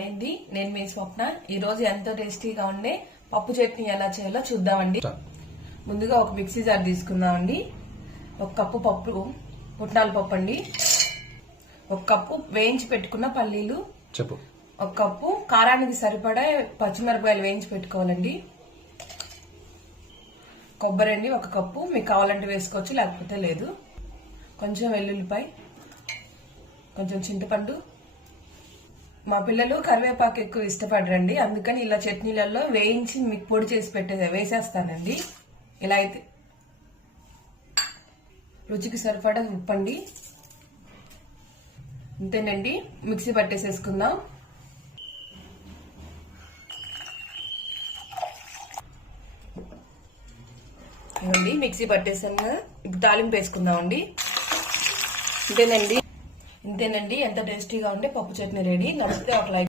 అయింది. నేను మీ స్వప్న. ఈ రోజు ఎంతో టేస్టీగా ఉండే పప్పు చట్నీ ఎలా చేయాలో చూద్దామండి. ముందుగా ఒక మిక్సీ జార్ తీసుకుందామండి. ఒక కప్పు పప్పు పుట్నాల పప్పు అండి, ఒక కప్పు వేయించి పెట్టుకున్న పల్లీలు, ఒక కప్పు కారానికి సరిపడా పచ్చిమిరపకాయలు వేయించి పెట్టుకోవాలండి, కొబ్బరి అండి ఒక కప్పు, మీకు కావాలంటే వేసుకోవచ్చు లేకపోతే లేదు, కొంచెం వెల్లుల్లిపాయ, కొంచెం చింతపండు. మా పిల్లలు కరివేపాకు ఎక్కువ ఇష్టపడరండి, అందుకని ఇలా చట్నీలలో వేయించి మీకు పొడి చేసి వేసేస్తానండి. ఇలా అయితే రుచికి సరిపడా ఉప్పండి. అంతేనండి, మిక్సీ పట్టేసేసుకుందాం. ఇవ్వండి మిక్సీ పట్టేసాను. ఇప్పుడు తాలింపు వేసుకుందామండి. ఇంతేనండి ఎంత టేస్టీగా ఉండే పప్పు చట్నీ రెడీ. నచ్చితే ఒక లైక్